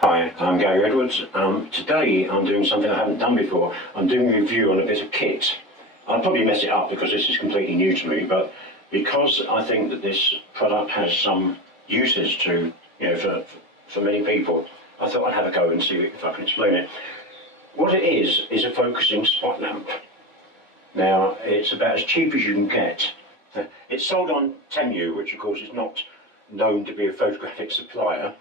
Hi, I'm Gary Edwards. Today I'm doing something I haven't done before. I'm doing a review on a bit of kit. I'll probably mess it up because this is completely new to me, but because I think that this product has some uses to, for many people, I thought I'd have a go and see if I can explain it. What it is a focusing spot lamp. Now, it's about as cheap as you can get. It's sold on Temu, which of course is not known to be a photographic supplier.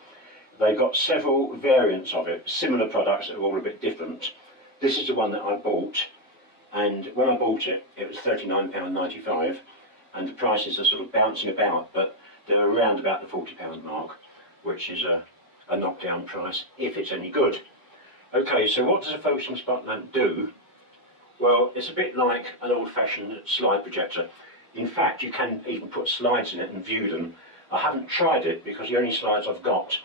They've got several variants of it, similar products that are all a bit different. This is the one that I bought, and when I bought it, it was £39.95, and the prices are sort of bouncing about, but they're around about the £40 mark, which is a knockdown price, if it's any good. Okay, so what does a focusing spot lamp do? Well, it's a bit like an old-fashioned slide projector. In fact, you can even put slides in it and view them. I haven't tried it because the only slides I've got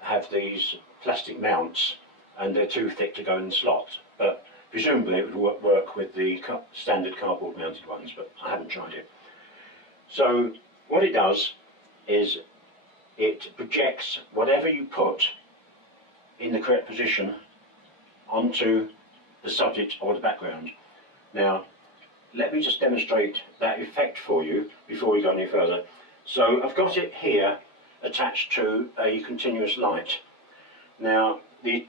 have these plastic mounts and they're too thick to go in the slot, but presumably it would work with the standard cardboard mounted ones, but I haven't tried it. So what it does is it projects whatever you put in the correct position onto the subject or the background. Now let me just demonstrate that effect for you before we go any further. So I've got it here attached to a continuous light. Now the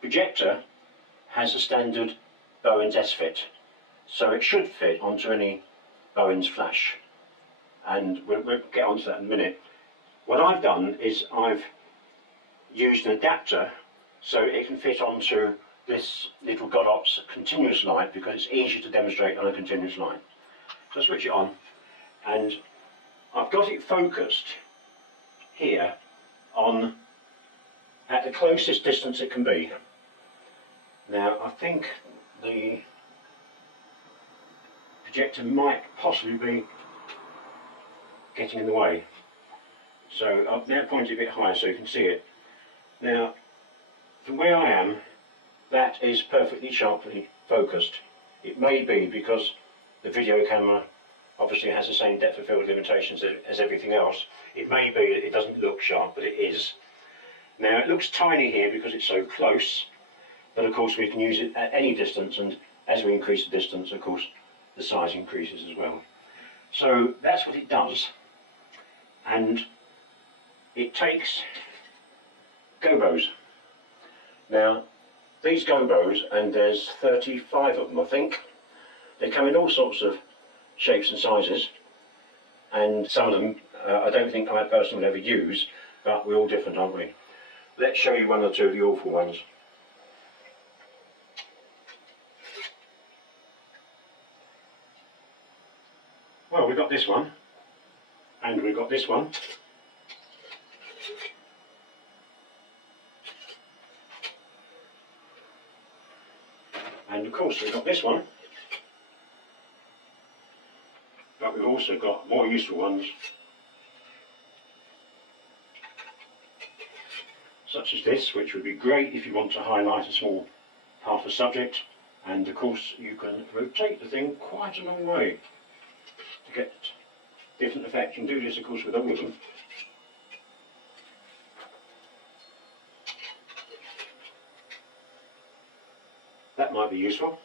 projector has a standard Bowens S-fit, so it should fit onto any Bowens flash, and we'll get onto that in a minute. What I've done is I've used an adapter so it can fit onto this little Godox continuous light because it's easier to demonstrate on a continuous light. So I switch it on and I've got it focused here on at the closest distance it can be. Now I think the projector might possibly be getting in the way, so I've now pointed a bit higher so you can see it. Now from where I am, that is perfectly sharply focused. It may be because the video camera obviously has the same depth of field limitations as everything else. It may be that it doesn't look sharp, but it is. Now it looks tiny here because it's so close, but of course we can use it at any distance, and as we increase the distance, of course, the size increases as well. So that's what it does, and it takes gobos. Now these gobos, and there's 35 of them I think, they come in all sorts of shapes and sizes, and some of them I don't think I personally will ever use, but we're all different, aren't we? Let's show you one or two of the awful ones. Well, we've got this one, and we've got this one. And of course we've got this one. But we've also got more useful ones, such as this, which would be great if you want to highlight a small part of the subject, and of course you can rotate the thing quite a long way to get different effects. You can do this of course with all of them. That might be useful.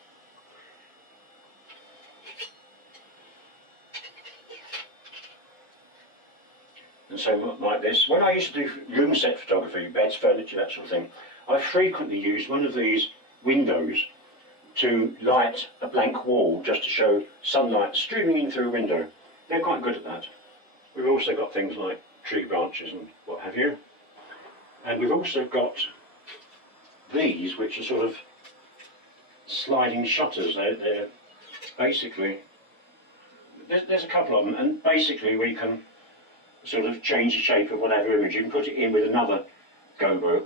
And so like this. When I used to do room set photography, beds, furniture, that sort of thing, I frequently used one of these windows to light a blank wall just to show sunlight streaming in through a window. They're quite good at that. We've also got things like tree branches and what have you. And we've also got these, which are sort of sliding shutters. They're basically, there's a couple of them, and basically we can sort of change the shape of whatever image. You can put it in with another gobo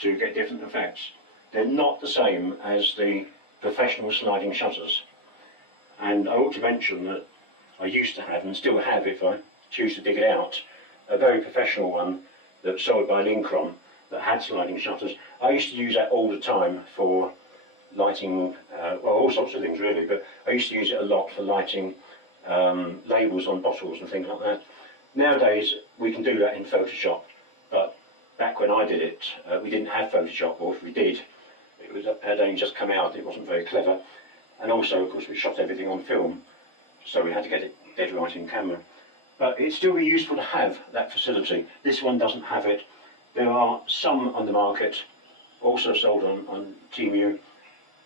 to get different effects. They're not the same as the professional sliding shutters. And I ought to mention that I used to have, and still have if I choose to dig it out, a very professional one that was sold by Linkron that had sliding shutters. I used to use that all the time for lighting, well, all sorts of things really, but I used to use it a lot for lighting labels on bottles and things like that. Nowadays we can do that in Photoshop, but back when I did it, we didn't have Photoshop, or if we did, had only just come out. It wasn't very clever, and also, of course, we shot everything on film, so we had to get it dead right in camera. But it'd still be useful to have that facility. This one doesn't have it. There are some on the market, also sold on Temu,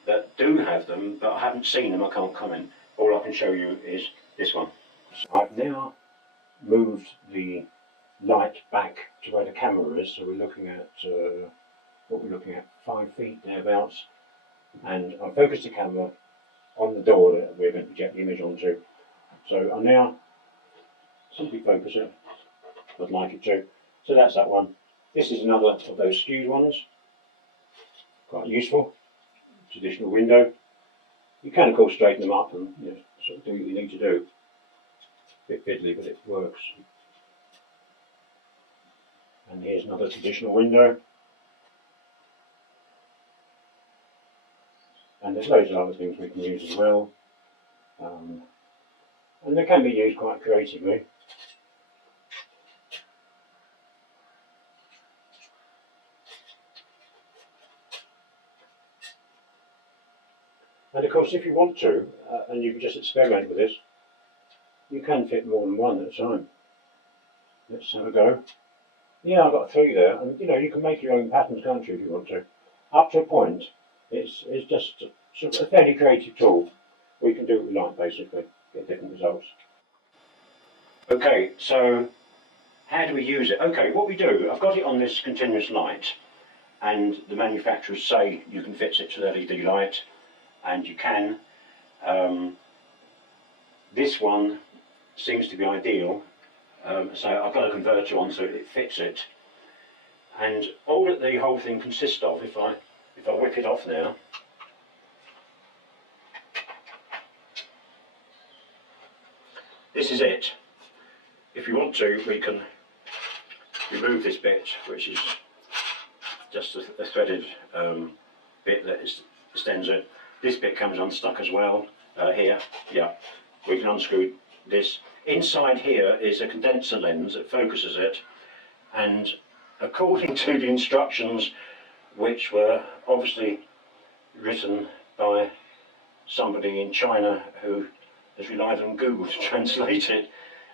that do have them, but I haven't seen them. I can't comment. All I can show you is this one. So I've now moved the light back to where the camera is, so we're looking at what we're looking at, 5 feet thereabouts, and I focused the camera on the door that we're going to project the image onto. So I now simply focus it, I'd like it to. So that's that one. This is another of those skewed ones, quite useful. Traditional window. You can of course straighten them up and sort of do what you need to do. A bit fiddly, but it works. And here's another traditional window. And there's loads of other things we can use as well. And they can be used quite creatively. And of course, if you want to, and you can just experiment with this, you can fit more than one at a time. Let's have a go. Yeah, I've got 3 there, and you can make your own patterns, can't you, if you want to. Up to a point, it's just sort of a fairly creative tool. We can do what we like, basically, get different results. Okay, so how do we use it? Okay, what we do, I've got it on this continuous light, and the manufacturers say you can fix it to LED light, and you can. This one seems to be ideal, so I've got a converter on so it fits it. And all that the whole thing consists of, if I whip it off now, this is it. If you want to, we can remove this bit, which is just a threaded bit that extends it. This bit comes unstuck as well, here, yeah. We can unscrew this. Inside here is a condenser lens that focuses it, and according to the instructions, which were obviously written by somebody in China who has relied on Google to translate it,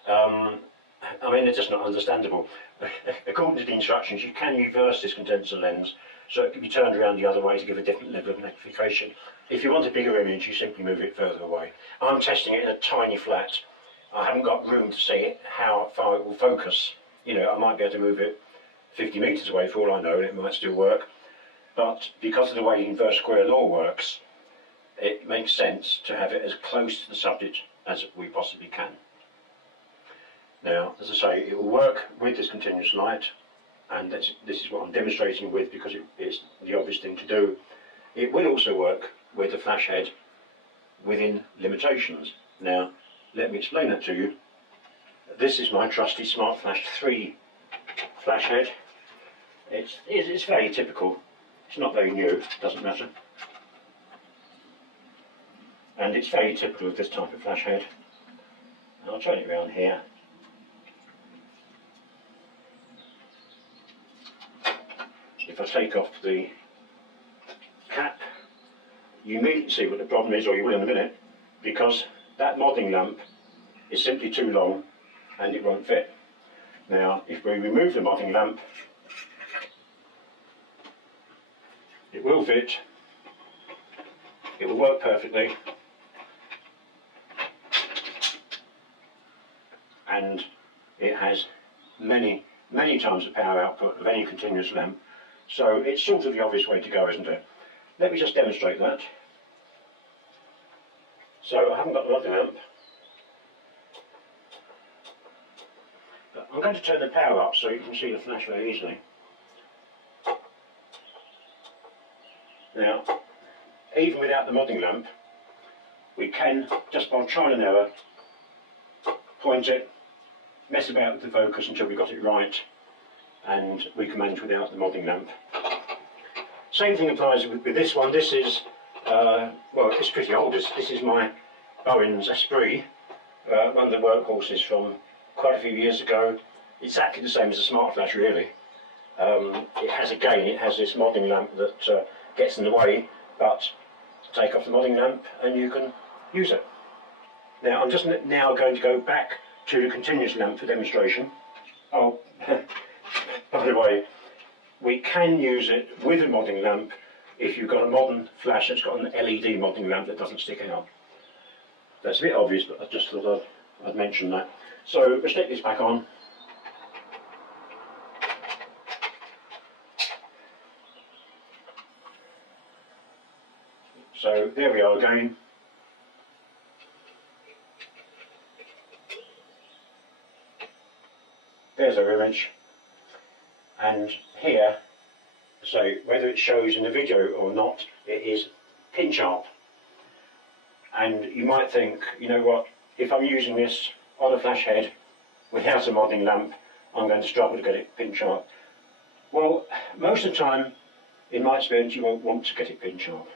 I mean, it's just not understandable. According to the instructions, you can reverse this condenser lens so it can be turned around the other way to give a different level of magnification. If you want a bigger image, you simply move it further away. I'm testing it in a tiny flat. I haven't got room to see how far it will focus. I might be able to move it 50 metres away for all I know, and it might still work. But because of the way inverse square law works, it makes sense to have it as close to the subject as we possibly can. Now, as I say, it will work with this continuous light, and this is what I'm demonstrating with because it's the obvious thing to do. It will also work with the flash head within limitations. Now, let me explain that to you. This is my trusty Smart Flash 3 flash head. It's very typical. It's not very new, doesn't matter. And it's very typical of this type of flash head. I'll turn it around here. If I take off the cap, you immediately see what the problem is, or you will in a minute, because that modding lamp is simply too long and it won't fit. Now, if we remove the modding lamp, it will fit, it will work perfectly, and it has many times the power output of any continuous lamp. So it's sort of the obvious way to go, isn't it? Let me just demonstrate that. So I haven't got the modding lamp, but I'm going to turn the power up so you can see the flash very easily. Now, even without the modding lamp, we can, just by trial and error, point it, mess about with the focus until we got it right, and we can manage without the modding lamp. Same thing applies with this one. This is, well, it's pretty old. This is my Bowens Esprit, one of the workhorses from quite a few years ago. Exactly the same as a Smart Flash, really. It has, again, it has this modelling lamp that gets in the way, but take off the modelling lamp and you can use it. Now I'm just now going to go back to the continuous lamp for demonstration. Oh, by the way, we can use it with a modelling lamp if you've got a modern flash that's got an LED modelling lamp that doesn't stick out. That's a bit obvious, but I just thought I'd mention that. So we'll stick this back on. So there we are again. There's our image, and here, so whether it shows in the video or not, it is pin sharp. And you might think, you know what, if I'm using this on a flash head without a modelling lamp, I'm going to struggle to get it pin sharp. Well, most of the time, in my experience, you won't want to get it pin sharp.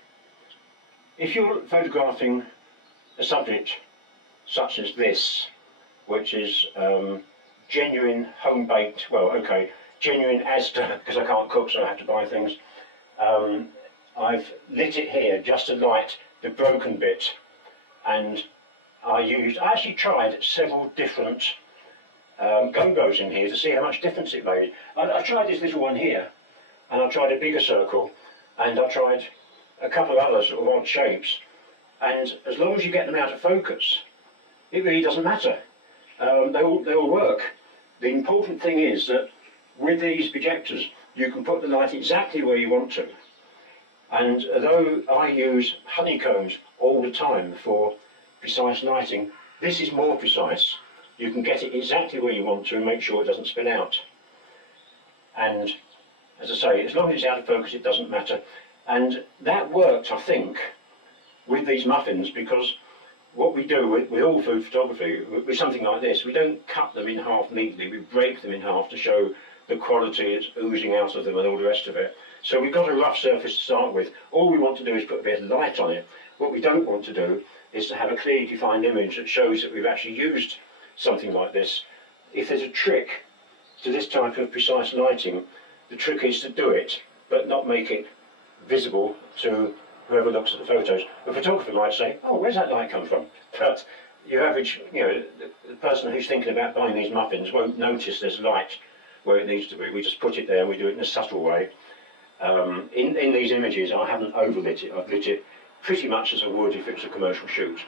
If you're photographing a subject such as this, which is genuine home-baked, well, okay, genuine Asda, because I can't cook so I have to buy things. I've lit it here just to light the broken bit, and I actually tried several different GoPros in here to see how much difference it made. I tried this little one here, and I tried a bigger circle, and I tried a couple of other sort of odd shapes, and as long as you get them out of focus, it really doesn't matter. They all work. The important thing is that with these projectors, you can put the light exactly where you want to. And although I use honeycombs all the time for precise lighting, this is more precise. You can get it exactly where you want to and make sure it doesn't spill out. And as I say, as long as it's out of focus, it doesn't matter. And that worked, I think, with these muffins, because what we do with all food photography, with something like this, we don't cut them in half neatly, we break them in half to show the quality that's oozing out of them and all the rest of it. So we've got a rough surface to start with. All we want to do is put a bit of light on it. What we don't want to do is to have a clearly defined image that shows that we've actually used something like this. If there's a trick to this type of precise lighting, the trick is to do it, but not make it visible to whoever looks at the photos. A photographer might say, oh, where's that light come from? But your average, you know, the person who's thinking about buying these muffins won't notice there's light where it needs to be. We just put it there and we do it in a subtle way. In these images, I haven't overlit it. I've lit it pretty much as I would if it was a commercial shoot.